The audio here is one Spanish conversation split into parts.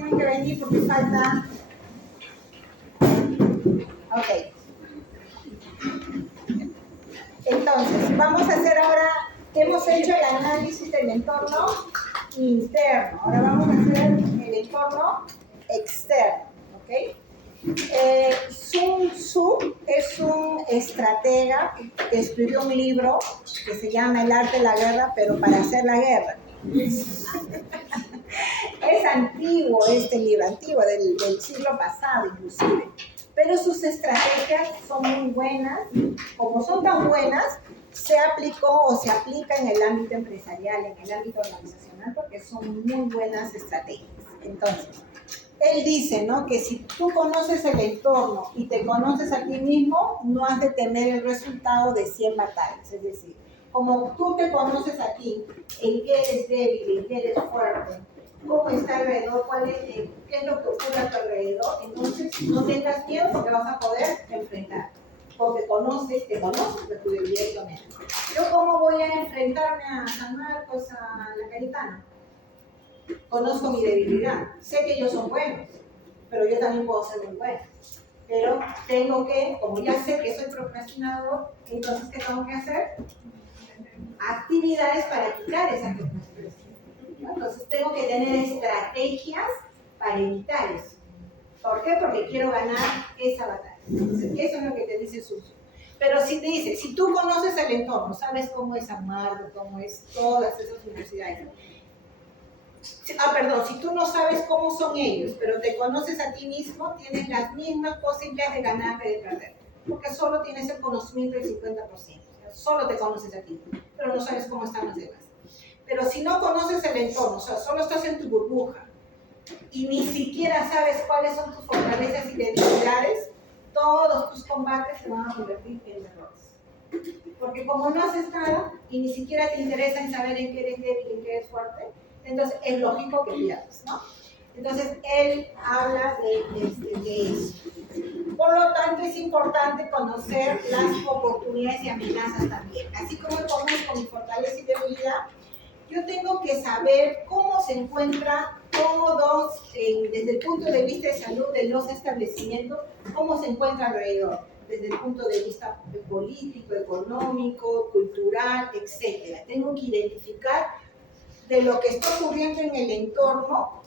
tienen que venir porque falta. Ok. Entonces, vamos a hacer ahora, hemos hecho el análisis del entorno interno. Ahora vamos a hacer el entorno externo. ¿Ok? Sun Tzu es un estratega que escribió un libro que se llama El arte de la guerra, pero para hacer la guerra. Es antiguo este libro, antiguo, del siglo pasado inclusive. Pero sus estrategias son muy buenas. Como son tan buenas, se aplicó o se aplica en el ámbito empresarial, en el ámbito organizacional, porque son muy buenas estrategias. Entonces, él dice, ¿no?, que si tú conoces el entorno y te conoces a ti mismo, no has de temer el resultado de 100 batallas. Es decir, como tú te conoces a ti, en qué eres débil, en qué eres fuerte, cómo está alrededor, qué es lo que ocurre a tu alrededor, entonces no tengas miedo porque vas a poder enfrentar. Porque te conoces de tu debilidad y tu amenaza. ¿Yo cómo voy a enfrentarme a San Marcos, a la Cayetana? Conozco mi debilidad, sé que ellos son buenos, pero yo también puedo ser muy buena. Pero tengo que, como ya sé que soy procrastinador, entonces ¿qué tengo que hacer? Actividades para quitar esa procrastinación, ¿no? Entonces tengo que tener estrategias para evitar eso. ¿Por qué? Porque quiero ganar esa batalla. Entonces, eso es lo que te dice Sun Tzu. Pero si te dice, si tú conoces el entorno, sabes cómo es Amargo, cómo es todas esas universidades. Si tú no sabes cómo son ellos, pero te conoces a ti mismo, tienes las mismas posibilidades de ganar que de perder. Porque solo tienes el conocimiento del 50%. O sea, solo te conoces a ti, pero no sabes cómo están los demás. Pero si no conoces el entorno, o sea, solo estás en tu burbuja, y ni siquiera sabes cuáles son tus fortalezas y debilidades, todos tus combates se van a convertir en errores. Porque como no haces nada y ni siquiera te interesa en saber en qué eres débil y en qué eres fuerte, entonces es lógico que pierdas, ¿no? Entonces él habla de eso. Por lo tanto, es importante conocer las oportunidades y amenazas también. Así como conozco mi fortaleza y debilidad, yo tengo que saber cómo se encuentra todos, desde el punto de vista de salud de los establecimientos, cómo se encuentra alrededor, desde el punto de vista político, económico, cultural, etc. Tengo que identificar de lo que está ocurriendo en el entorno,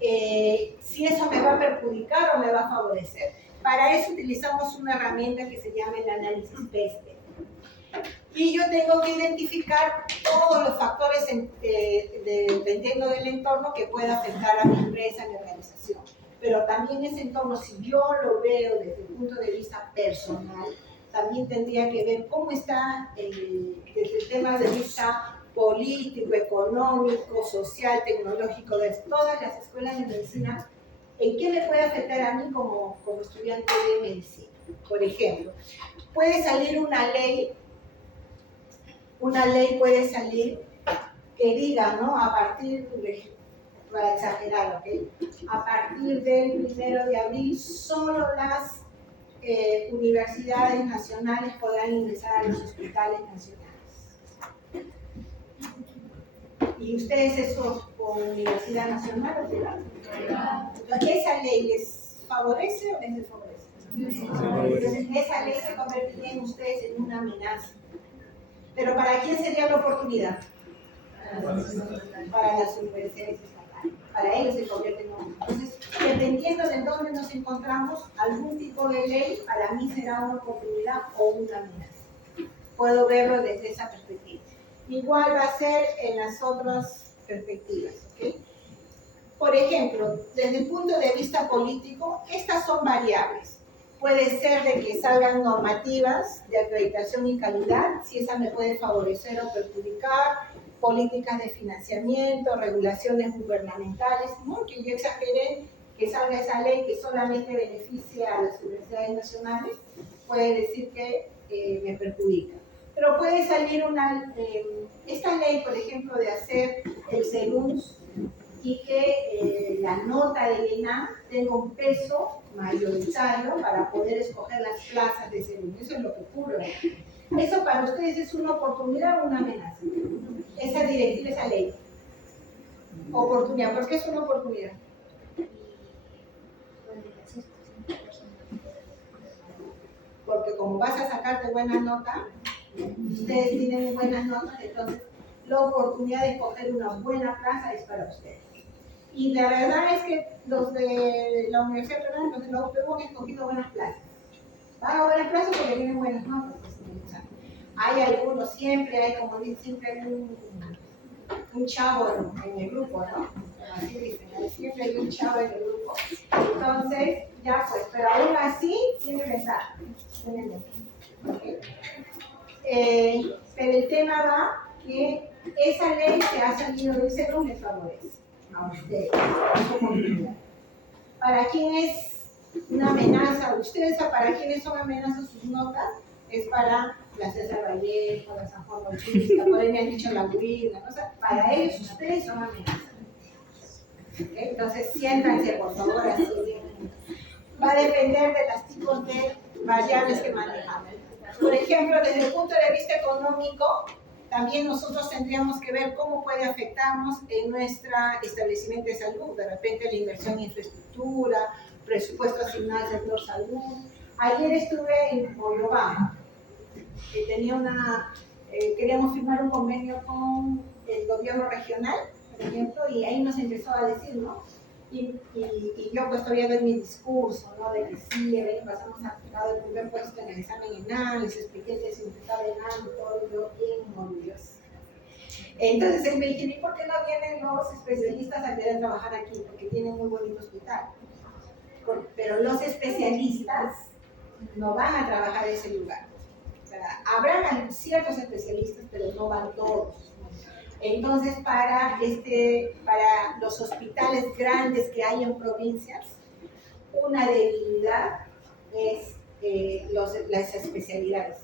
si eso me va a perjudicar o me va a favorecer. Para eso utilizamos una herramienta que se llama el análisis PESTE. Y yo tengo que identificar todos los factores dependiendo del entorno que pueda afectar a mi empresa, a mi organización. Pero también ese entorno, si yo lo veo desde el punto de vista personal, también tendría que ver cómo está desde el tema de vista político, económico, social, tecnológico, de todas las escuelas de medicina, en qué me puede afectar a mí como estudiante de medicina. Por ejemplo, puede salir una ley puede salir que diga, ¿no?, a partir de, para exagerar, ¿ok?, a partir del 1 de abril solo las universidades nacionales podrán ingresar a los hospitales nacionales. ¿Y ustedes eso con universidad nacional o privada? Entonces, ¿esa ley les favorece o les desfavorece? Entonces, esa ley se convertiría en ustedes en una amenaza. ¿Pero para quién sería la oportunidad? Para las universidades estatales. Para ellos se convierte en una. Entonces, dependiendo de dónde nos encontramos, algún tipo de ley para mí será una oportunidad o una amenaza. Puedo verlo desde esa perspectiva. Igual va a ser en las otras perspectivas, ¿ok? Por ejemplo, desde el punto de vista político, estas son variables. Puede ser de que salgan normativas de acreditación y calidad, si esa me puede favorecer o perjudicar, políticas de financiamiento, regulaciones gubernamentales, ¿no?, que yo exageré, que salga esa ley que solamente beneficia a las universidades nacionales, puede decir que me perjudica. Pero puede salir esta ley, por ejemplo, de hacer el CERUNS y que la nota del ENAM tenga un peso mayoritario para poder escoger las plazas de CERUNS. Eso es lo que ocurre. ¿Eso para ustedes es una oportunidad o una amenaza? Esa directiva, esa ley. Oportunidad. ¿Por qué es una oportunidad? porque como vas a sacarte buena nota, ustedes tienen buenas notas, entonces la oportunidad de escoger una buena plaza es para ustedes. Y la verdad es que los de la Universidad Peruana, los de la UPU han escogido buenas plazas. Van a buenas plazas porque tienen buenas notas. Pues, o sea, hay algunos, siempre hay, como dicen, siempre hay un chavo en el grupo, ¿no? Así dicen, siempre hay un chavo en el grupo. Entonces, ya pues, pero aún así tiene ventaja. ¿Okay? Pero el tema va que esa ley que ha salido del CERUM les favorece a ustedes, a su comunidad. ¿Para quién es una amenaza? Ustedes, ¿para quiénes son amenazas sus notas? Es para la César Vallejo, la San Juan Bautista, por ahí me han dicho la Huila, ¿no? O sea, para ellos ustedes son amenazas. ¿Okay? Entonces siéntanse, por favor, así. Va a depender de los tipos de variables que manejamos. Por ejemplo, desde el punto de vista económico, también nosotros tendríamos que ver cómo puede afectarnos en nuestro establecimiento de salud. De repente la inversión en infraestructura, presupuesto asignado al sector salud. Ayer estuve en Moyobamba, que tenía queríamos firmar un convenio con el gobierno regional, por ejemplo, y ahí nos empezó a decir, ¿no? Y yo pues todavía doy mi discurso, ¿no? De que sí, pasamos a el primer puesto en el examen ENAL, les expliqué que significaba ENAL, todo yo bien orgulloso. Entonces él me dijo, ¿y por qué no vienen los especialistas a querer trabajar aquí? Porque tienen muy bonito hospital. Pero los especialistas no van a trabajar en ese lugar. O sea, habrán ciertos especialistas, pero no van todos. Entonces, para los hospitales grandes que hay en provincias, una debilidad es las especialidades.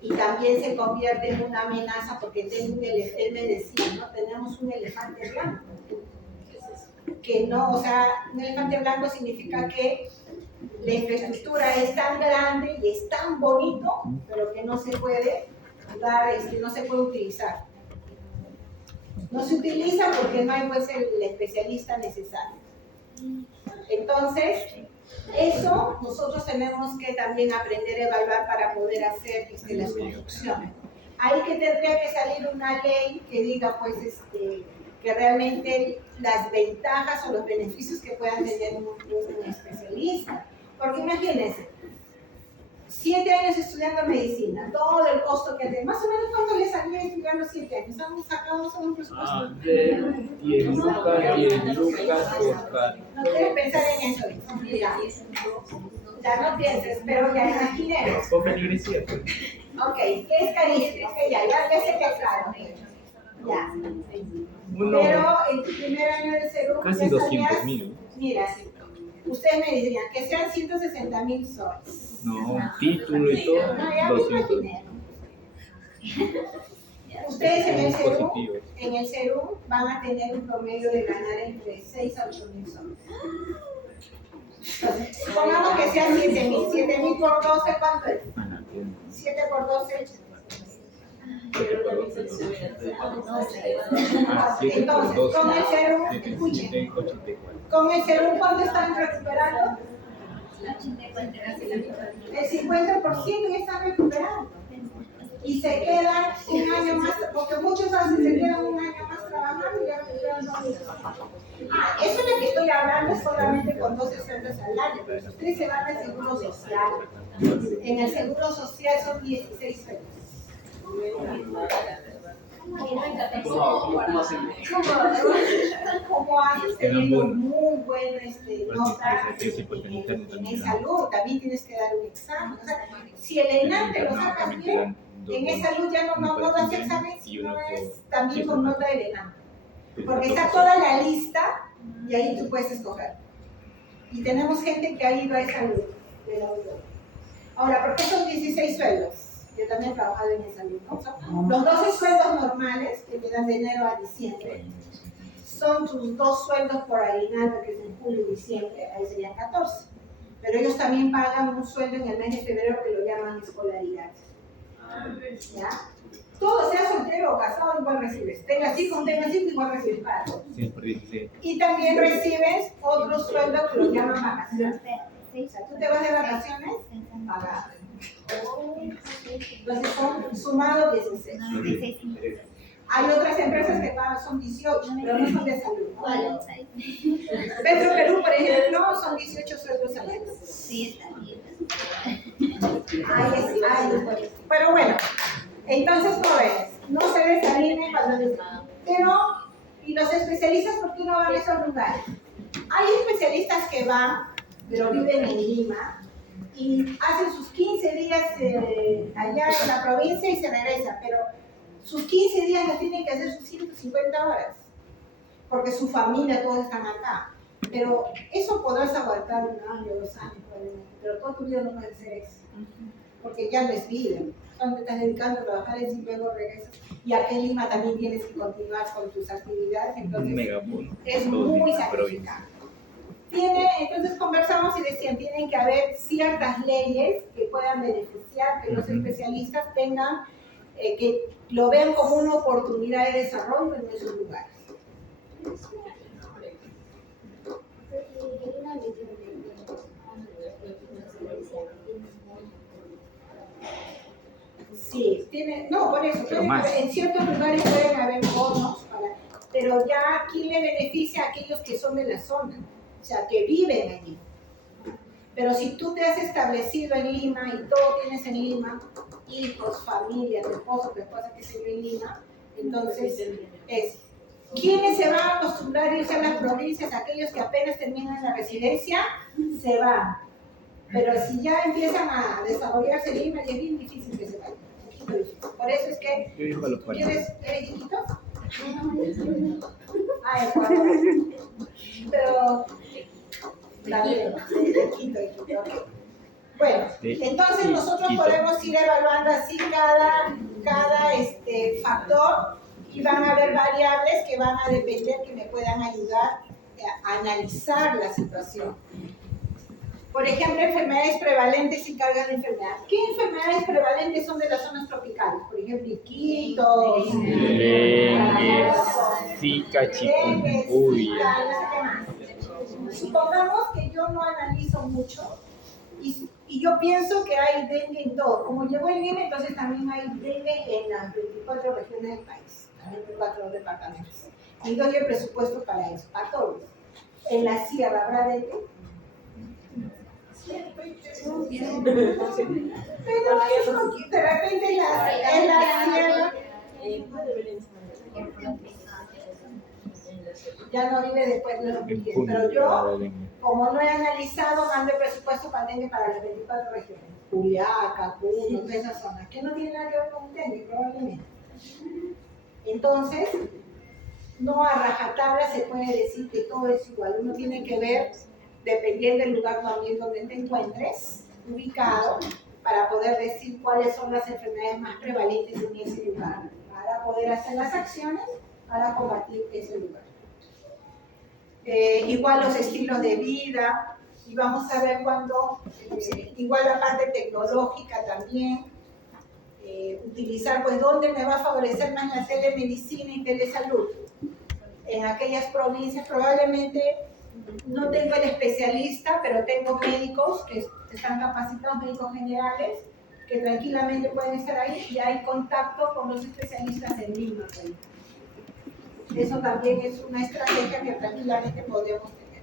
Y también se convierte en una amenaza porque él me decía, ¿no? Tenemos un elefante blanco. Que no, o sea, un elefante blanco significa que la infraestructura es tan grande y es tan bonito, pero que no se puede dar, no se puede utilizar. No se utiliza porque no hay pues el especialista necesario. Entonces, eso nosotros tenemos que también aprender a evaluar para poder hacer las construcciones. Ahí que tendría que salir una ley que diga pues que realmente las ventajas o los beneficios que puedan tener un especialista. Porque imagínense, 7 años estudiando medicina, todo el costo que tiene, más o menos cuánto le salía estudiar los 7 años, estamos sacando un presupuesto. 10 lucas, Oscar. No quieres pensar en eso, ya no pienses, pero ya imaginemos. Ok, ¿qué es carísimo? Ok, ya sé que es caro. Ya. Pero en tu primer año de CERUM casi 200.000. Mira, ustedes me dirían que sean 160.000 soles. No, título y todo. No, ya me imaginé. Ustedes en el CERUM van a tener un promedio de ganar entre 6 a 8.000 soles. Entonces, supongamos que sean 7.000. 7.000 por 12, ¿cuánto es? 7 por 12. Entonces, con el CERUM, escuchen, con el CERUM, ¿cuánto están recuperando? El 50% ya están recuperando. Y se quedan un año más, porque muchos se quedan un año más trabajando y ya recuperan todo. Eso es lo que estoy hablando solamente con 12 sueldos al año, pero si ustedes se van al seguro social, en el seguro social son 16 sueldos. ¿Cómo haces teniendo muy buen nota en salud? También tienes que dar un examen. O sea, si el ENAL te lo sacas bien, en salud ya no das examen, sino es también con nota del ENAL. Porque está toda la lista y ahí tú puedes escoger. Y tenemos gente que ha ido a salud de la UDO. Ahora, ¿por qué son 16 sueldos? Yo también he trabajado en esa salud, ¿no? Los 12 sueldos normales que te dan de enero a diciembre son tus 2 sueldos por aguinaldo, que es en julio y diciembre, ahí serían 14. Pero ellos también pagan un sueldo en el mes de febrero que lo llaman escolaridad. ¿Ya? Todo sea soltero o casado, igual recibes. Tengas hijos, igual recibes pago. Y también recibes otro sueldo que lo llaman vacaciones. O sea, tú te vas de vacaciones, pagadas. Entonces son sumados 16. Hay otras empresas que pagan, son 18, pero no son de salud, ¿no? Petro Perú, por ejemplo, son 18 sueldos al año. Sí, está bien. Pero bueno, entonces, jóvenes, no se desanimen cuando les... Pero, ¿y los especialistas por qué no van a esos lugares? Hay especialistas que van, pero viven en Lima, y hacen sus 15 días allá en la provincia y se regresan, pero sus 15 días no tienen que hacer sus 150 horas, porque su familia, todos están acá. Pero eso podrás aguantar 1 año, 2 años, probablemente, pero toda tu vida no puedes hacer eso, porque ya no es vida. Cuando te estás dedicando a trabajar y luego regresas, y aquí en Lima también tienes que continuar con tus actividades, entonces es muy sacrificado. Entonces conversamos y decían, tienen que haber ciertas leyes que puedan beneficiar, que los especialistas tengan, que lo vean como una oportunidad de desarrollo en esos lugares. Sí, no, por eso, en ciertos lugares pueden haber bonos, pero ya aquí le beneficia a aquellos que son de la zona, o sea, que viven allí. Pero si tú te has establecido en Lima y todo tienes en Lima, hijos, familia, tu esposo, tu esposa que se vive en Lima, entonces ¿quiénes se van a acostumbrar a irse a las provincias? Aquellos que apenas terminan la residencia, se van. Pero si ya empiezan a desarrollarse en Lima, es bien difícil que se vayan. Por eso es que, ¿eres chiquito? Ay, pero también, chiquito. Bueno, entonces nosotros podemos ir evaluando así cada factor y van a haber variables que van a depender, que me puedan ayudar a analizar la situación. Por ejemplo, enfermedades prevalentes y cargas de enfermedad. ¿Qué enfermedades prevalentes son de las zonas tropicales? Por ejemplo, Iquitos, dengue, Zika, chikungunya. Supongamos que yo no analizo mucho y yo pienso que hay dengue en todo. Como llegó el Lima, entonces también hay dengue en las 24 regiones del país, las 24 departamentos. Y doy el presupuesto para eso, a todos. En la sierra habrá dengue. Pero de repente en la sierra ya no vive después de los 10. Pero yo, como no he analizado, mando el presupuesto para dengue para las 24 regiones. Juliaca, Puno, todas esas zonas, que no tienen nada que ver con dengue, probablemente. Entonces, no a rajatabla se puede decir que todo es igual. Uno tiene que ver, dependiendo del lugar también donde te encuentres, ubicado, para poder decir cuáles son las enfermedades más prevalentes en ese lugar, para poder hacer las acciones para combatir ese lugar. Igual los estilos de vida, y vamos a ver cuando, igual la parte tecnológica también, utilizar, pues, dónde me va a favorecer más la telemedicina y telesalud. En aquellas provincias probablemente no tengo el especialista, pero tengo médicos que están capacitados, médicos generales, que tranquilamente pueden estar ahí y hay contacto con los especialistas en Lima. Eso también es una estrategia que tranquilamente podríamos tener.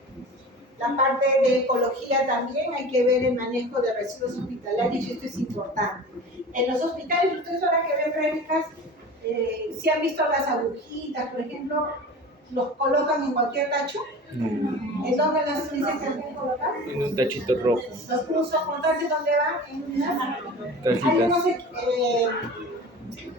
La parte de ecología también, hay que ver el manejo de residuos hospitalarios y esto es importante. En los hospitales, ustedes ahora que ven prédicas, si han visto las agujitas, por ejemplo, los colocan en cualquier tacho. ¿En dónde las dicen que hay que colocar? En un tachito rojo. Los usos contantes, ¿dónde van? En unas Cajitas.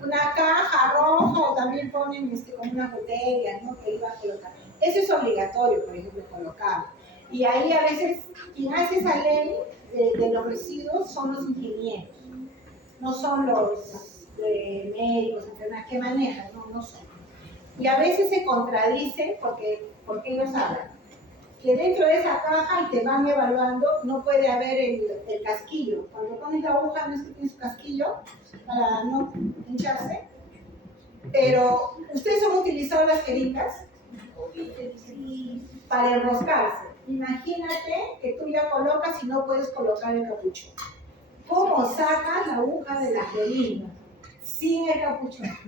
Una caja roja, o también ponen como unas botellas, ¿no? Que iban a colocar. Eso es obligatorio, por ejemplo, colocar. Y ahí a veces quien hace esa ley de los residuos son los ingenieros, no son los médicos, enfermeras que manejan, no son. Y a veces se contradicen porque ellos hablan que dentro de esa caja, y te van evaluando, no puede haber el casquillo. Cuando pones la aguja, no es que tienes casquillo para no hincharse, pero ustedes han utilizado las jeringas para enroscarse. Imagínate que tú ya colocas y no puedes colocar el capuchón. ¿Cómo sacas la aguja de la jeringa sin el capuchón?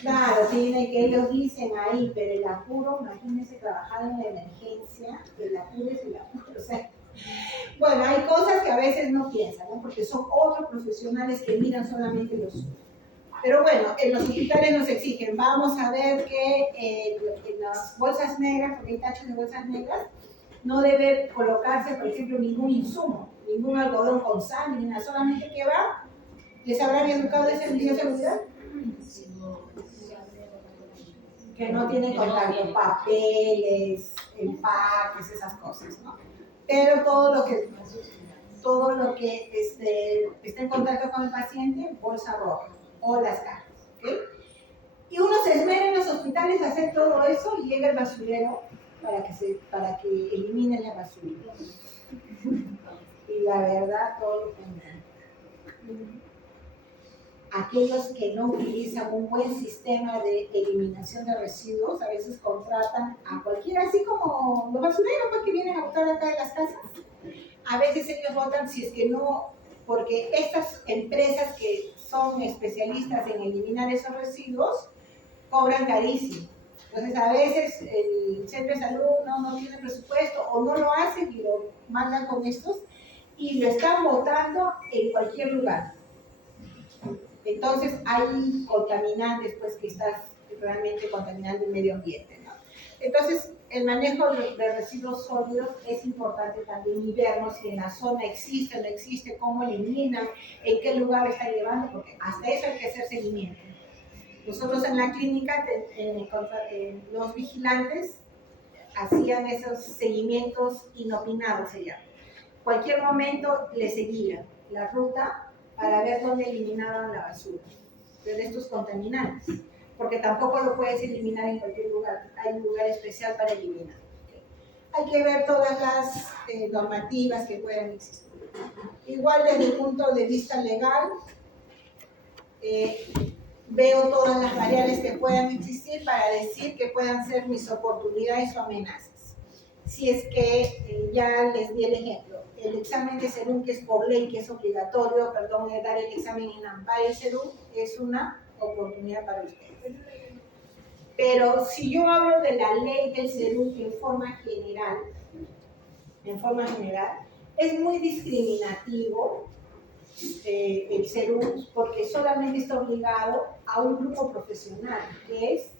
Claro, tiene que ellos dicen ahí, pero el apuro, imagínense trabajar en la emergencia, el apuro es el apuro, o sea, bueno, hay cosas que a veces no piensan, ¿no? Porque son otros profesionales que miran solamente los suyos. Pero bueno, en los hospitales nos exigen, vamos a ver que en las bolsas negras, porque hay tachos de bolsas negras, no debe colocarse, por ejemplo, ningún insumo, ningún algodón con sal, ni nada, solamente que va. ¿Les habrán educado de esa bioseguridad? Que no tienen contacto, papeles, empaques, esas cosas, ¿no? Pero todo lo que esté en contacto con el paciente, bolsa roja o las cajas, ¿ok? Y uno se esmera en los hospitales a hacer todo eso y llega el basurero para que eliminen la basura. Y la verdad, todo lo contrario. Aquellos que no utilizan un buen sistema de eliminación de residuos, a veces contratan a cualquiera, así como los basureros pues, que vienen a botar acá de las casas. A veces ellos votan si es que no, porque estas empresas que son especialistas en eliminar esos residuos cobran carísimo. Entonces a veces el centro de salud no tiene presupuesto o no lo hacen y lo mandan con estos y lo están botando en cualquier lugar. Entonces hay contaminantes pues que estás realmente contaminando el medio ambiente, ¿no? Entonces el manejo de residuos sólidos es importante también y vernos si en la zona existe o no existe, cómo eliminan, en qué lugar lo están llevando, porque hasta eso hay que hacer seguimiento. Nosotros en la clínica, los vigilantes hacían esos seguimientos inopinados, se llama. Cualquier momento le seguían la ruta para ver dónde eliminaban la basura de estos contaminantes, porque tampoco lo puedes eliminar en cualquier lugar, hay un lugar especial para eliminar. Hay que ver todas las normativas que puedan existir. Igual desde el punto de vista legal, veo todas las variables que puedan existir para decir que puedan ser mis oportunidades o amenazas. Si es que ya les di el ejemplo, el examen de SERUM, que es por ley, que es obligatorio, dar el examen en AMPAR y SERUM, es una oportunidad para ustedes. Pero si yo hablo de la ley del SERUM en forma general, es muy discriminativo el SERUM porque solamente está obligado a un grupo profesional, que es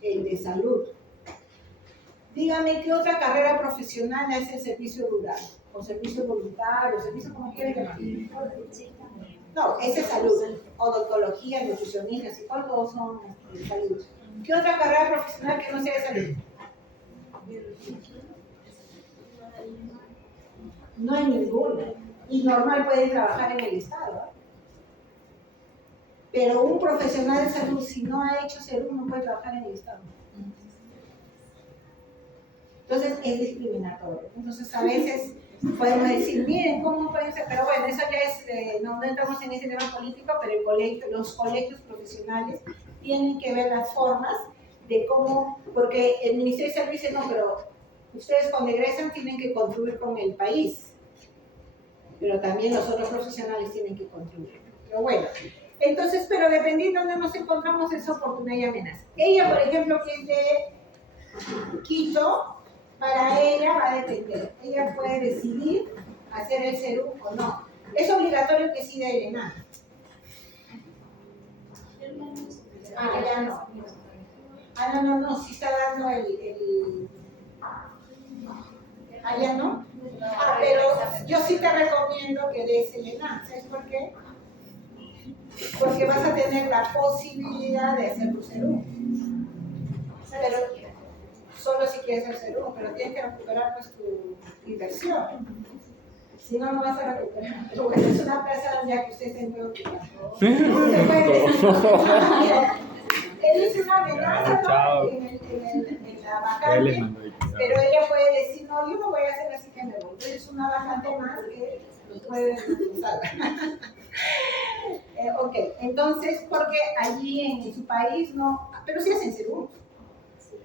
el de salud. Dígame, ¿qué otra carrera profesional hace el servicio rural? O servicio voluntario, o servicio como quieran llamar. No, ese es salud. Odontología, nutricionista, psicólogos, todos son salud. ¿Qué otra carrera profesional que no sea de salud? No hay ninguna. Y normal pueden trabajar en el Estado. Pero un profesional de salud, si no ha hecho SERUM, no puede trabajar en el Estado. Entonces es discriminatorio. Entonces a veces podemos decir, miren, ¿cómo pueden ser? Pero bueno, eso ya es, no entramos en ese tema político, pero los colegios profesionales tienen que ver las formas de cómo, porque el Ministerio de Salud dice, no, pero ustedes cuando egresan tienen que contribuir con el país, pero también los otros profesionales tienen que contribuir. Pero bueno, entonces, pero dependiendo de dónde nos encontramos, es oportunidad y amenaza. Ella, por ejemplo, que es de Quito, para ella va a depender. Ella puede decidir hacer el SERUM o no. Es obligatorio que sí de ELENA. Ya no. No, sí está dando el... ya no. Pero yo sí te recomiendo que des ELENA. ¿Sabes por qué? Porque vas a tener la posibilidad de hacer tu SERUM. Pero solo si quieres hacer SERUM, pero tienes que recuperar pues, tu inversión. Si no, no vas a recuperar. Pero bueno, es una plaza donde que usted está en todo. Él hizo una amenaza en la vacante, pero ella puede decir, no, yo no voy a hacer así que me voy. Entonces es una vacante más que nos puede usar. Ok, entonces, porque allí en su país no, pero sí hacen SERUM.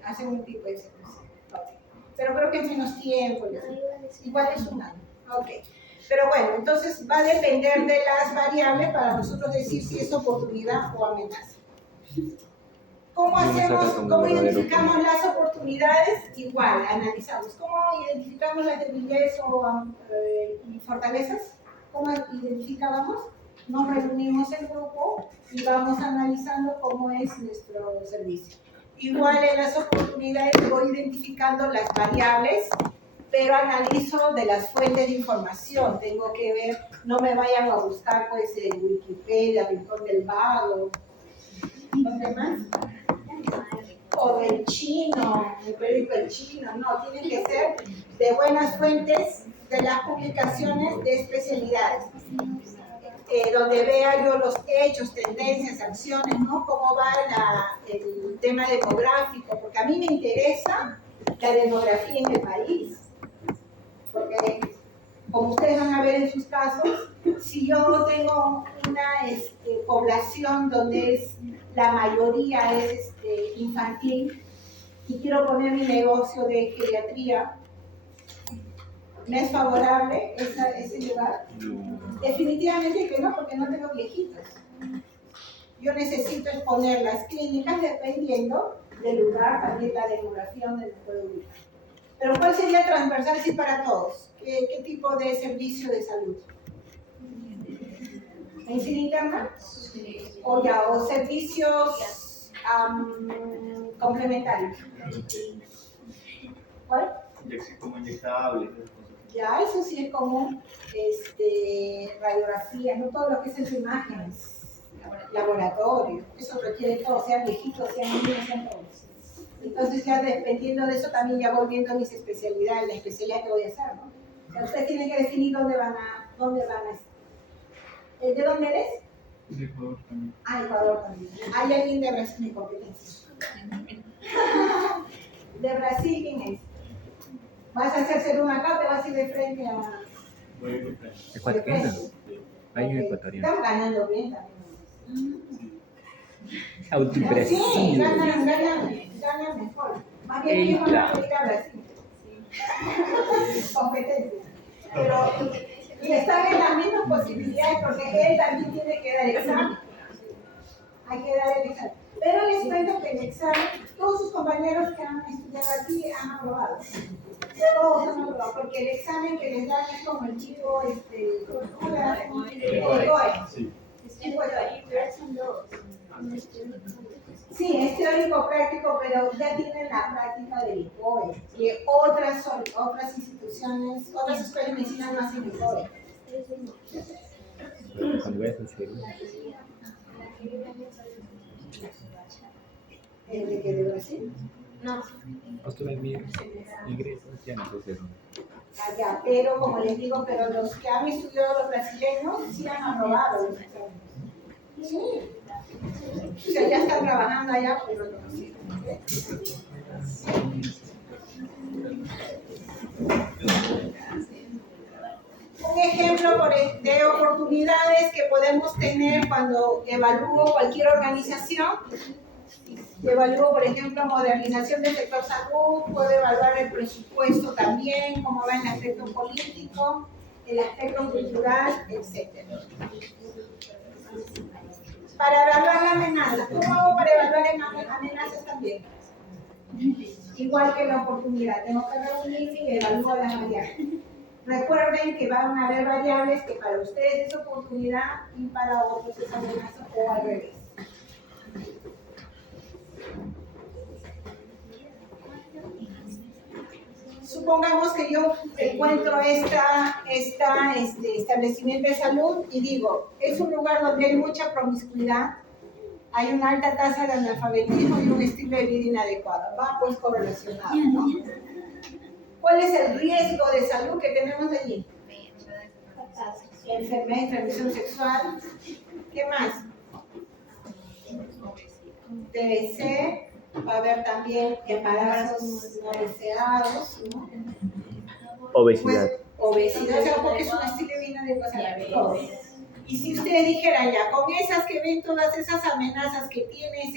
hacen un tipo de servicio. Okay. Pero creo que es menos tiempo, igual es un año. Ok. Pero bueno, entonces va a depender de las variables para nosotros decir si es oportunidad o amenaza. ¿Cómo hacemos, cómo identificamos las oportunidades? Igual, analizamos. ¿Cómo identificamos las debilidades o fortalezas? ¿Cómo identificábamos? Nos reunimos en grupo y vamos analizando cómo es nuestro servicio. Igual en las oportunidades voy identificando las variables, pero analizo de las fuentes de información. Tengo que ver, no me vayan a buscar pues en Wikipedia, Rincón del Vago, ¿dónde más? O del chino, el periódico del chino, no, tienen que ser de buenas fuentes de las publicaciones de especialidades, donde vea yo los hechos, tendencias, acciones, ¿no? Cómo va el tema demográfico, porque a mí me interesa la demografía en el país, porque como ustedes van a ver en sus casos, si yo tengo una población donde la mayoría es infantil y quiero poner mi negocio de geriatría, ¿me es favorable ese lugar? No. Definitivamente que no, porque no tengo viejitos. Yo necesito exponer las clínicas dependiendo del lugar, también la demografía donde me puedo ubicar. Pero ¿cuál sería transversal sí para todos? ¿Qué tipo de servicio de salud? ¿Medicina interna? O servicios complementarios. ¿Cuál? Como inyectables. Ya, eso sí es común. Radiografía, no todo lo que es en imágenes, laboratorio, eso requiere todo, sean viejitos, sean niños, sean todos. Entonces ya dependiendo de eso también ya voy viendo mis especialidades, la especialidad que voy a hacer, ¿no? O sea, ustedes tienen que definir dónde van a estar. ¿De dónde eres? De Ecuador también. Ah, Ecuador también. ¿Hay alguien de Brasil? Mi competencia. ¿De Brasil quién es? ¿Vas a hacerse una acá o te vas a ir de frente a...? Voy a ir de frente. ¿Ecuatoriano? Hay un ecuatoriano. Están ganando bien también. Autoimpresión. Sí, ganan mejor. Más bien ellos van a pedir a Brasil. Competencia. Pero, y están en las mismas posibilidades porque él también tiene que dar examen. Hay que dar el examen. Pero les cuento que el examen, todos sus compañeros que han estudiado aquí han aprobado. Todos han aprobado, porque el examen que les dan es como el tipo, ¿cómo le hacen? El COE. Sí. Sí, es teórico práctico, pero ya tienen la práctica del COE. Y otras instituciones, otras escuelas de medicina no hacen el COE. Cuando ves en serio. ¿De qué, de Brasil? No. Postula mi ingreso, ya no pusieron. Allá, pero como les digo, pero los que han estudiado los brasileños sí han aprobado los exámenes. Sí. O sea, ya están trabajando allá, pero no lo siguen. Un ejemplo de oportunidades que podemos tener cuando evalúo cualquier organización. Evalúo, por ejemplo, modernización del sector salud, puedo evaluar el presupuesto también, cómo va el aspecto político, el aspecto cultural, etc. Para evaluar la amenaza, ¿cómo hago para evaluar amenazas también? Igual que la oportunidad, tengo que reunirme y evaluar las variables. Recuerden que van a haber variables que para ustedes es oportunidad y para otros es amenaza o al revés. Supongamos que yo encuentro este establecimiento de salud y digo, es un lugar donde hay mucha promiscuidad, hay una alta tasa de analfabetismo y un estilo de vida inadecuado. Va pues correlacionado, ¿no? ¿Cuál es el riesgo de salud que tenemos allí? Enfermedad y transmisión sexual. ¿Qué más? TBC. Va a haber también embarazos no deseados, ¿no? Obesidad. Pues, obesidad, o sea, porque es un estilo de vida de Y si ustedes dijeran ya, con esas que ven todas esas amenazas que tiene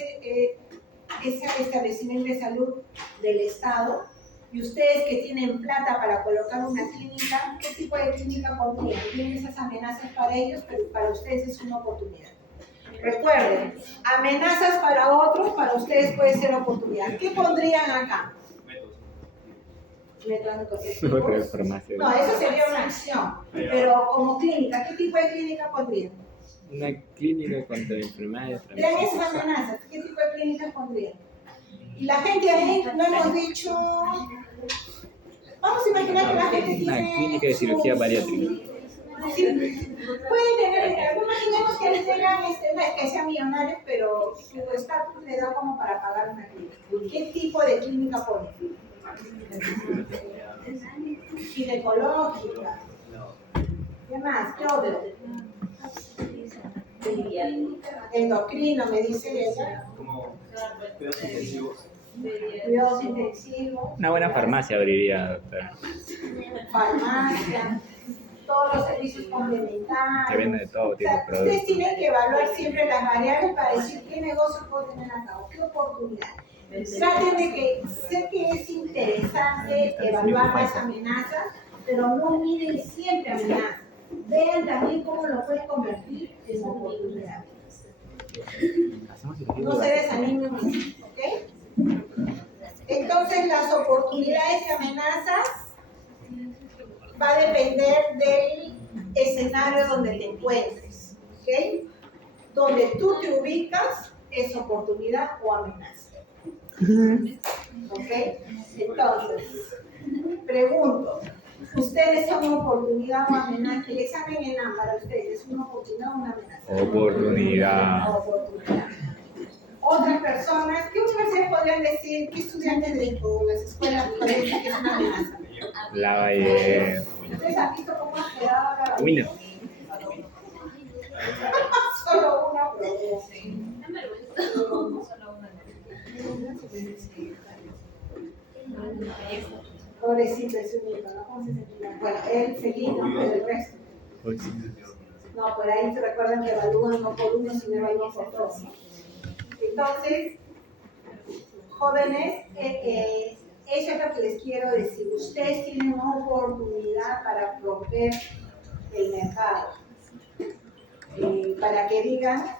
ese establecimiento de salud del Estado, y ustedes que tienen plata para colocar una clínica, ¿qué tipo de clínica pondrían? Tienen esas amenazas para ellos, pero para ustedes es una oportunidad. Recuerden, amenazas para otros, para ustedes puede ser oportunidad. ¿Qué pondrían acá? Métodos Otra farmacia. No, eso sería una acción. Pero como clínica, ¿qué tipo de clínica pondrían? Una clínica contra enfermedades Vean esas transmisibles. amenazas, ¿qué tipo de clínicas pondrían? Y la gente ahí, no hemos dicho... Vamos a imaginar que la gente tiene... Una clínica de cirugía bariátrica. Sí, pueden tener, imaginemos que les tengan, no es que sean millonarios, pero su estatus le da como para pagar una clínica. ¿Qué tipo de clínica ponen? Ginecológica. ¿Qué más? ¿Qué otro? Endocrino, me dice ella. Como cuidados intensivos. Cuidados intensivos. Una buena farmacia abriría, doctor. Farmacia. Todos los servicios Que complementarios. vende de todo O tipo sea, de ustedes productos. tienen que evaluar siempre las variables para decir qué negocio puedo tener acá o qué oportunidad. Traten de que, sé que es interesante evaluar las amenazas, pero no miren siempre amenazas. Vean también cómo lo pueden convertir en oportunidad. No se desanimen, ¿ok? Entonces, las oportunidades y amenazas va a depender del escenario donde te encuentres, ¿ok? Donde tú te ubicas es oportunidad o amenaza, ¿ok? Entonces, pregunto, ¿ustedes son oportunidad o amenaza? El examen en A para ustedes, ¿es una oportunidad o una amenaza? Oportunidad. Oportunidad. Otras personas, ¿qué ustedes podrían decir? ¿Qué estudiantes de las escuelas podrían decir que es una amenaza? La Valle. ¿Ustedes han visto cómo ha quedado la Uy, no. Solo una pregunta. Pobrecito, es un hijo, ¿no? ¿Cómo se sentía? Bueno, él feliz, ¿no? Pero el resto. No, por ahí se recuerdan que evalúan no por uno, sino evalúan por todos, ¿no? Entonces, jóvenes, eso es lo que les quiero decir. Ustedes tienen una oportunidad para romper el mercado. Para que digan,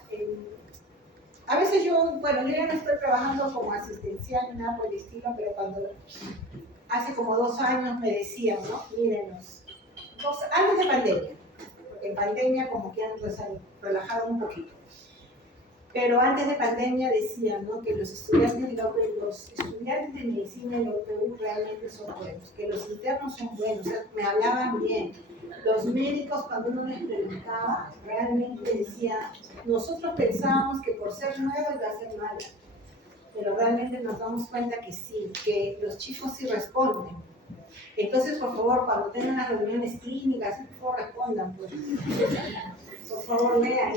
a veces yo ya no estoy trabajando como asistencial ni nada por el estilo, pero cuando hace como 2 años me decían, ¿no? Mírenos, antes de pandemia, porque en pandemia como que han relajado un poquito. Pero antes de pandemia decían, ¿no? Que los estudiantes de medicina y la UPU realmente son buenos, que los internos son buenos, o sea, me hablaban bien. Los médicos, cuando uno les preguntaba, realmente decían, nosotros pensábamos que por ser nuevos iba a ser malo, pero realmente nos damos cuenta que sí, que los chicos sí responden. Entonces, por favor, cuando tengan las reuniones clínicas, por favor, respondan, pues. Por favor, lean.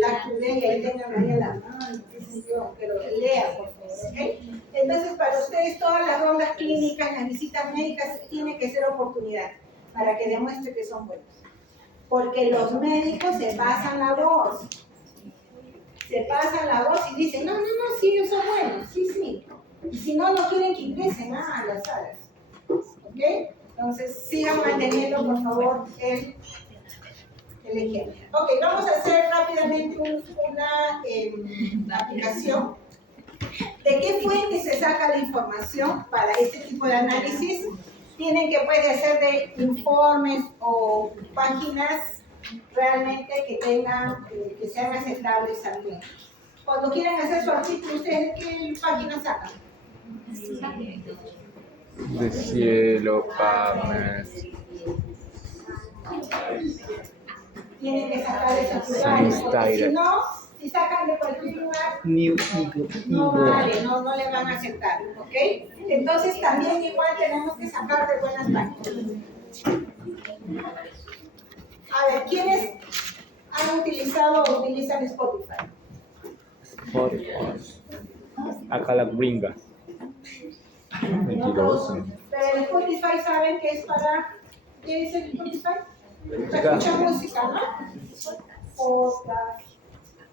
La y ahí tengan ahí a la mano, qué sé yo, pero lea, por favor, ¿ok? Entonces, para ustedes, todas las rondas clínicas, las visitas médicas, tienen que ser oportunidad para que demuestre que son buenos. Porque los médicos se pasan la voz. Y dicen, no, sí, ellos son buenos, sí. Y si no quieren que ingresen a las salas. ¿Ok? Entonces, sigan manteniendo, por favor, el ejemplo. Ok, vamos a hacer rápidamente una aplicación. ¿De qué fuente se saca la información para este tipo de análisis? Tienen que ser de informes o páginas realmente que tengan, que sean aceptables también. Cuando quieran hacer su artículo, ¿ustedes qué página sacan? De cielo, Palmas. Tienen que sacar esos lugares, porque si no, si sacan de cualquier lugar, no vale, no le van a aceptar, ¿ok? Entonces también igual tenemos que sacar de buenas páginas. A ver, ¿quiénes han utilizado o utilizan Spotify? Acá la gringa. Mentiroso. Pero el Spotify, ¿saben que es para? ¿Qué es el Spotify? Para escuchar música, ¿no? Podcast,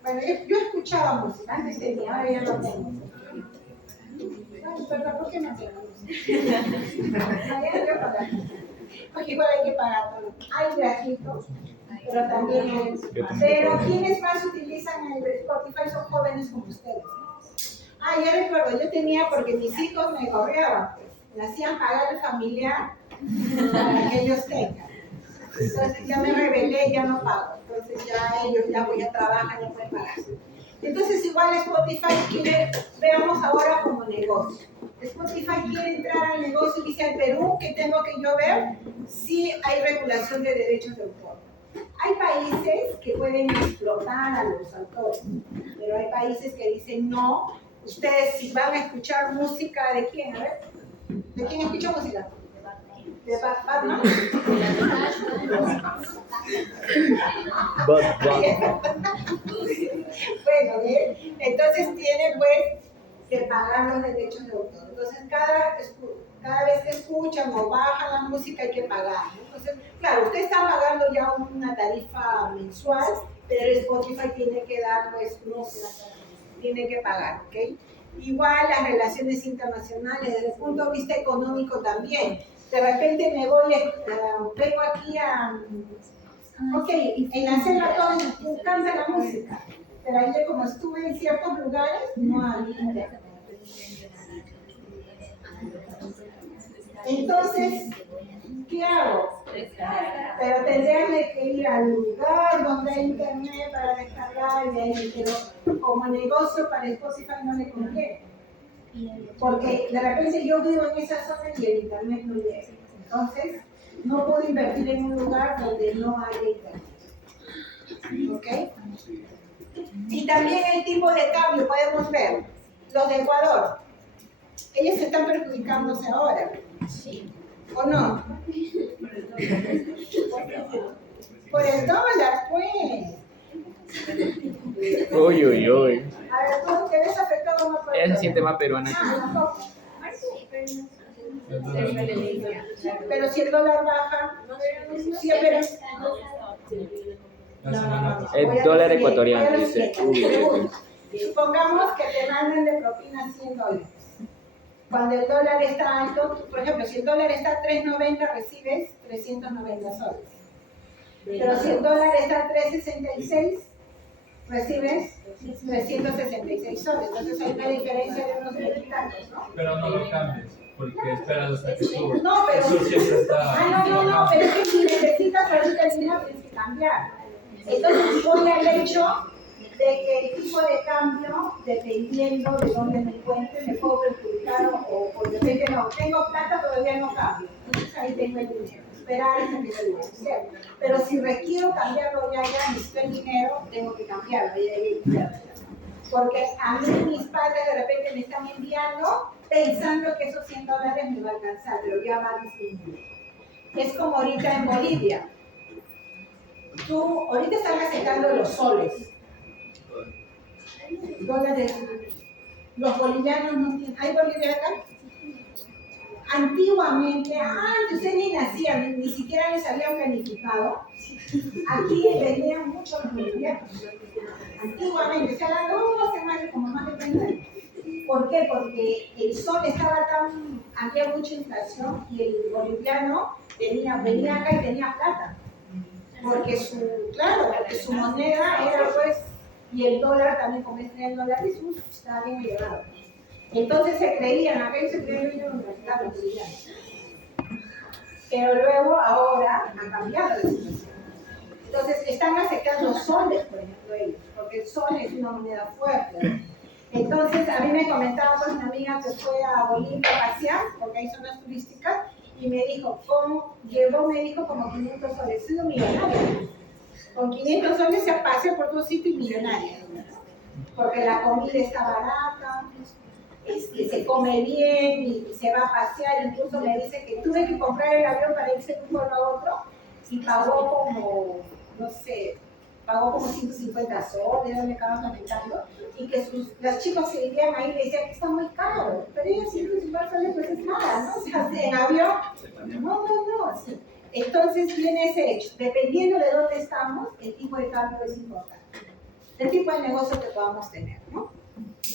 Bueno, yo escuchaba música, antes tenía, ahora ya no tengo. Ay, perdón, ¿por qué no tengo música? Porque igual hay que pagar todo. Hay gratuito, pero también hay. Pero quienes más utilizan el Spotify son jóvenes como ustedes, ¿no? Ah, ya recuerdo, yo tenía, porque mis hijos me correaban, pues, me hacían pagar el familiar para que ellos tengan. Entonces ya me rebelé, ya no pago. Entonces ya ellos ya trabajan, ya pueden pagar. Entonces igual Spotify quiere, veamos ahora como negocio. Spotify quiere entrar al negocio y dice al Perú, ¿qué tengo que yo ver? Sí hay regulación de derechos de autor. Hay países que pueden explotar a los autores, pero hay países que dicen no. Ustedes si van a escuchar música, ¿de quién? A ver, ¿de quién escucha música? ¿De Batman? Bueno, bien. Entonces tienen pues que pagar los derechos de autor. Entonces cada vez que escuchan o bajan la música hay que pagar, ¿no? Entonces, claro, ustedes están pagando ya una tarifa mensual, pero Spotify tiene que dar pues tiene que pagar, ¿ok? Igual las relaciones internacionales desde el punto de vista económico también. De repente me voy, vengo aquí ok, en la selva todo me encanta la música, pero ayer como estuve en ciertos lugares, no había internet. Entonces, ¿qué hago? Pero tendría que ir al lugar donde hay internet para descargar, y ahí, pero como negocio para Spotify no le conviene. Porque de repente yo vivo en esa zona y el internet no llega. Entonces, no puedo invertir en un lugar donde no haya internet. ¿Ok? Y también el tipo de cambio, podemos ver. Los de Ecuador, ellos están perjudicándose ahora. ¿O no? Por el dólar, pues. Uy, uy, uy. A ver, ¿tú te ves afectado o no por el Ese dólar? sí es tema peruano. Tampoco. Pero si el dólar baja, sí, pero El dólar ecuatoriano dice. supongamos que te mandan de propina $100. Cuando el dólar está alto, por ejemplo, si el dólar está a 3.90 recibes 390 soles. Pero si el dólar está a 3.66 recibes 366 soles. Entonces hay una diferencia de unos mexicanos, ¿no? Pero no lo cambies, porque esperas hasta que suba. No, pero Eso siempre está. no, pero es que si necesitas ahorita el dinero tienes que cambiar. Entonces voy al hecho de que el tipo de cambio, dependiendo de dónde me encuentre, me puedo perjudicar o de repente no, tengo plata, todavía no cambio. Entonces ahí tengo el dinero. Esperar ese dinero, ¿cierto? Pero si requiero cambiarlo ya necesito el dinero, tengo que cambiarlo, porque a mí mis padres de repente me están enviando pensando que esos $100 me va a alcanzar, pero ya va disminuyendo. Es como ahorita en Bolivia. Ahorita están aceptando los soles. Dólares. Los bolivianos no tienen. ¿Hay Bolivia acá? Antiguamente, antes ustedes ni nacían, ni siquiera les habían planificado. Aquí vendían mucho los bolivianos. Antiguamente, o sea, hace más de 30 años. ¿Por qué? Porque el sol estaba había mucha inflación y el boliviano venía acá y tenía plata. Porque su moneda era pues, y el dólar también, como es el dólar, estaba bien elevado. Entonces aquellos se creían en la universidad boliviana. Pero luego, ahora, ha cambiado la situación. Entonces, están aceptando soles, por ejemplo, ellos, porque el sol es una moneda fuerte. Entonces, a mí me comentaba pues, una amiga que fue a Bolivia a pasear, porque hay zonas turísticas, y me dijo, me dijo como 500 soles, soy un millonario. Con 500 soles se pasea por todo sitio y millonaria, porque la comida está barata, se come bien y se va a pasear. Incluso me dice que tuve que comprar el avión para irse de un pueblo a otro y pagó como, no sé, pagó como 150 soles, me estaban comentando, y que las chicas se irían ahí y le decían que está muy caro, pero ellos 150 soles pues es nada, ¿no? O sea, en avión, no. Sí. Entonces viene ese hecho, dependiendo de dónde estamos, el tipo de cambio es importante. del tipo de negocio que podamos tener, ¿no?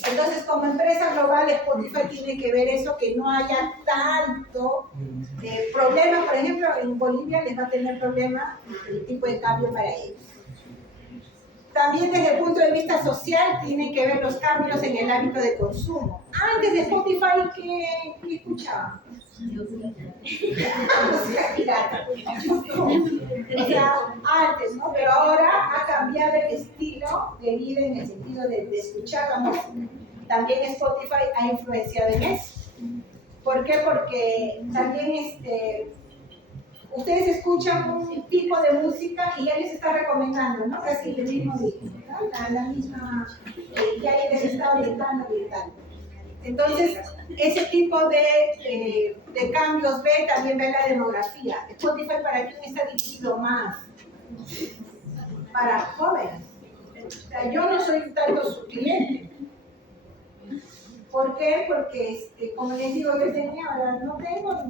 Entonces, como empresa global, Spotify tiene que ver eso, que no haya tanto problema. Por ejemplo, en Bolivia les va a tener problema el tipo de cambio para ellos. También desde el punto de vista social, tienen que ver los cambios en el hábito de consumo. Antes de Spotify, ¿qué escuchaban? O sea, antes, ¿no? Pero ahora ha cambiado el estilo de vida en el sentido de escuchar la música. También Spotify ha influenciado en eso. ¿Por qué? Porque también ustedes escuchan un tipo de música y ya les está recomendando, ¿no? Casi el mismo día, ¿no? La misma, ya les está orientando. Entonces, ese tipo de cambios también ve la demografía. Spotify, ¿para quién está dirigido más? Para jóvenes. O sea, yo no soy tanto su cliente. ¿Por qué? Porque, como les digo, yo tenía, ahora no tengo,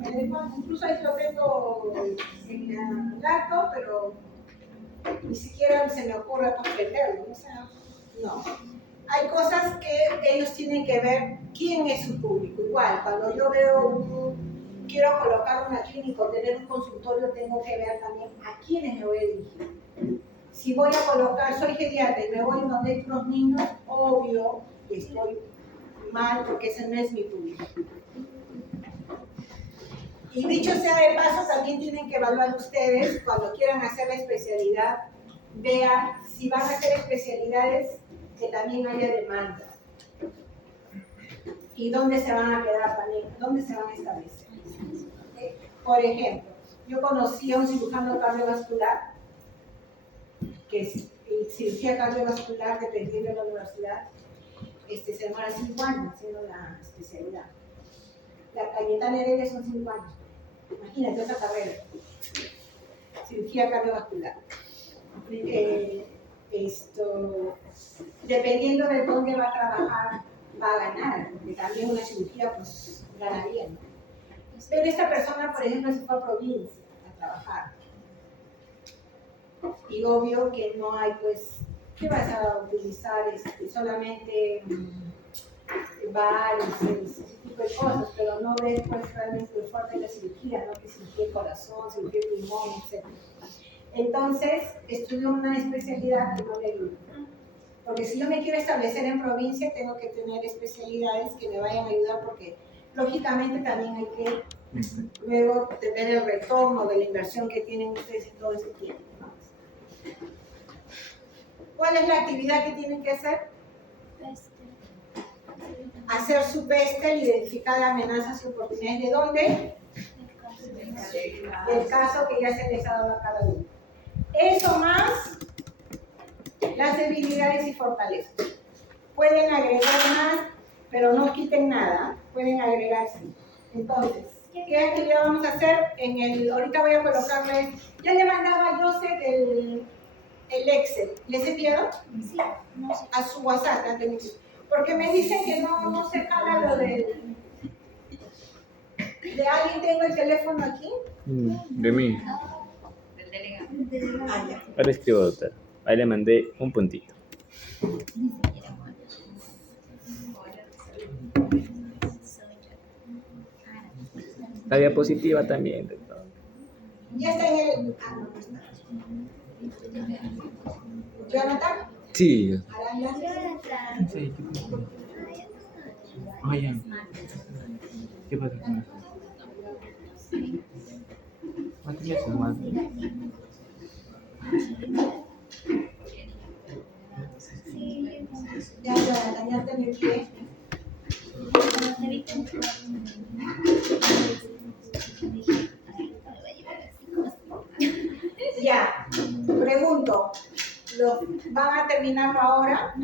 incluso ahí lo tengo en la laptop, pero ni siquiera se me ocurre comprenderlo. O sea, no. Hay cosas que ellos tienen que ver quién es su público. Igual, cuando yo quiero colocar una clínica o tener un consultorio, tengo que ver también a quiénes me voy a dirigir. Si voy a colocar, soy pediatra y me voy donde hay unos niños, obvio que estoy mal porque ese no es mi público. Y dicho sea de paso, también tienen que evaluar ustedes cuando quieran hacer la especialidad, vean si van a hacer especialidades que también haya demanda. ¿Y dónde se van a quedar también? ¿Dónde se van a establecer? ¿Okay? Por ejemplo, yo conocí a un cirujano cardiovascular, que es cirugía cardiovascular, dependiendo de la universidad, se demora 5 años haciendo la especialidad. La Cayetana Heredia son 5 años. Imagínate esa carrera. Cirugía cardiovascular. Dependiendo de dónde va a trabajar, va a ganar, porque también una cirugía pues gana bien, ¿no? Pero esta persona, por ejemplo, se fue a provincia a trabajar. Y obvio que no hay, pues, ¿qué vas a utilizar? Solamente bares, ese tipo de cosas, pero no ves pues realmente lo fuerte de la cirugía, ¿no? Que cirugía de corazón, cirugía de pulmón, etc. Entonces, estudió una especialidad que no le ayuda. Porque si yo me quiero establecer en provincia, tengo que tener especialidades que me vayan a ayudar, porque lógicamente también hay que luego tener el retorno de la inversión que tienen ustedes en todo ese tiempo, ¿no? ¿Cuál es la actividad que tienen que hacer? Hacer su PESTEL, identificar amenazas y oportunidades. ¿De dónde? Del caso que ya se les ha dado a cada uno. Eso más las debilidades y fortalezas. Pueden agregar más, pero no quiten nada. Pueden agregar sí. Entonces, ¿qué actividad vamos a hacer? Ahorita voy a colocarles, ya le mandaba a José el Excel. ¿Les enviaron? Sí. A su WhatsApp, porque me dicen que no se jala lo ¿De alguien tengo el teléfono aquí? De mí. Del delegado. Ah, ya. Ahora escribo, doctor. Ahí le mandé un puntito. La diapositiva también, doctor. Ya está en el... Ah, no está. ¿Jonathan? Sí. Aranda. Sí, ¿qué pasa? Oye, ¿qué pasa con eso? ¿Cuánto me haces más? Ya, Jonathan, ya te metí. Ya, pregunto, ¿van a terminarlo ahora?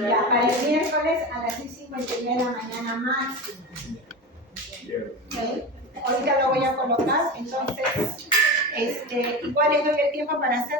Ya, para el miércoles a las 6:59 de la mañana máximo. ¿Okay? Ahorita lo voy a colocar, entonces, igual les doy el tiempo para hacer